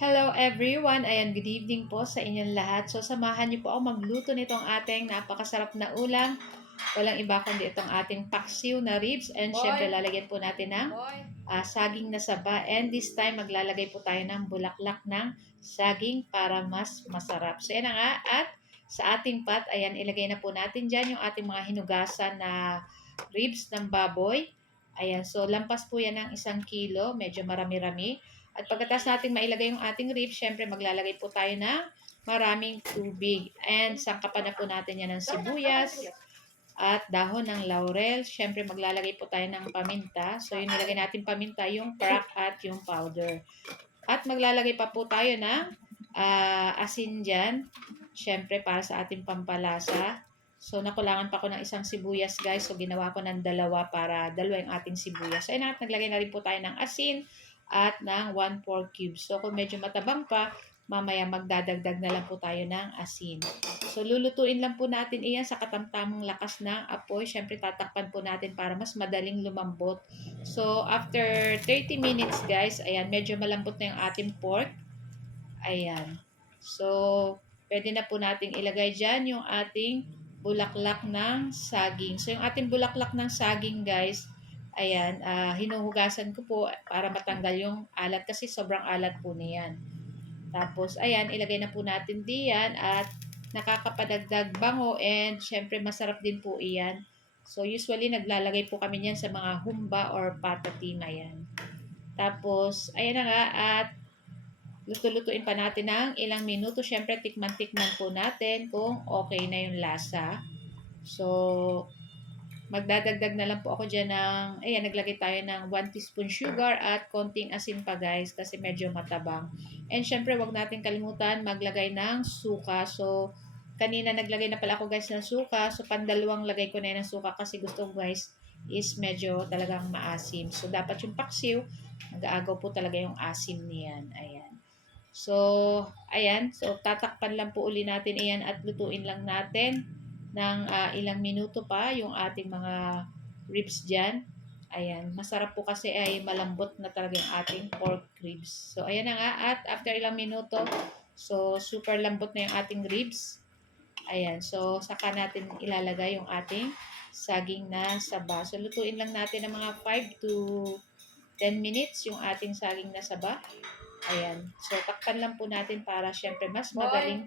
Hello everyone! Ayan, good evening po sa inyong lahat. So, samahan niyo po ako magluto nitong ating napakasarap na ulam. Walang iba kundi itong ating paksiw na ribs. And syempre, lalagyan po natin ng saging na saba. And this time, maglalagay po tayo ng bulaklak ng saging para mas masarap. So, yan na nga. At sa ating pot, ayan, ilagay na po natin dyan yung ating mga hinugasan na ribs ng baboy. Ayan, so lampas po yan ng 1 kilo. Medyo marami-rami. At pagkatapos natin mailagay yung ating ribs, syempre maglalagay po tayo ng maraming tubig. And sangkapan na po natin yan ng sibuyas at dahon ng laurel. Syempre maglalagay po tayo ng paminta. So yung nilagay natin paminta, yung crack at yung powder. At maglalagay pa po tayo ng asin dyan. Syempre para sa ating pampalasa. So nakulangan pa ko ng 1 sibuyas guys. So ginawa ko ng 2 para 2 yung ating sibuyas. So ayun, naglagay na rin po tayo ng asin at ng 1/4 cubes. So kung medyo matabang pa, mamaya magdadagdag na lang po tayo ng asin. So lulutuin lang po natin iyan sa katamtamang lakas ng apoy. Syempre tatakpan po natin para mas madaling lumambot. So after 30 minutes guys, ayan, medyo malambot na yung ating pork. Ayan. So pwede na po nating ilagay dyan yung ating bulaklak ng saging. So yung ating bulaklak ng saging guys, ayan, hinuhugasan ko po para matanggal yung alat kasi sobrang alat po niyan. Tapos, ayan, ilagay na po natin diyan at nakakapadagdag bango and syempre masarap din po iyan. So, usually naglalagay po kami niyan sa mga humba or patatim, ayan. Tapos, ayan na nga at luto-lutuin pa natin ng ilang minuto. Syempre, tikman-tikman po natin kung okay na yung lasa. So, magdadagdag na lang po ako dyan ng, ayan, naglagay tayo ng 1 teaspoon sugar at konting asin pa guys kasi medyo matabang. And syempre, wag natin kalimutan maglagay ng suka. So, kanina naglagay na pala ako guys ng suka. So, pandalawang lagay ko na yun ng suka kasi gusto ko guys is medyo talagang maasim. So, dapat yung paksiw, nag-aagaw po talaga yung asim niyan. Ayan. So, ayan. So, tatakpan lang po uli natin iyan at lutuin lang natin ng ilang minuto pa yung ating mga ribs dyan. Ayan, masarap po kasi ay malambot na talaga yung ating pork ribs. So, ayan na nga. At after ilang minuto, so super lambot na yung ating ribs. Ayan, so saka natin ilalagay yung ating saging na saba. So, lutuin lang natin ng mga 5 to 10 minutes yung ating saging na saba. Ayan, so takpan lang po natin para syempre mas madaling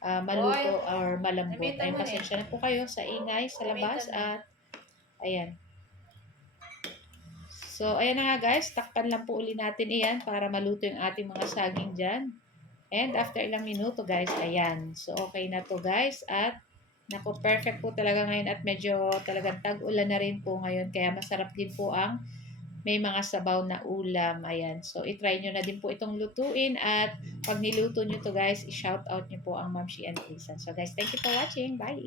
maluto or malambot. Ayun, pasensya na po kayo sa ingay sa labas at ayan. So, ayan na nga guys, takpan lang po uli natin iyan para maluto yung ating mga saging dyan. And after ilang minuto guys, ayan. So, okay na to guys at naku, perfect po talaga ngayon at medyo talagang tag-ulan na rin po ngayon kaya masarap din po ang may mga sabaw na ulam. Ayan. So, itry nyo na din po itong lutuin. At pag niluto nyo to guys, i-shout out nyo po ang Ma'am She and Pisan. So, guys, thank you for watching. Bye!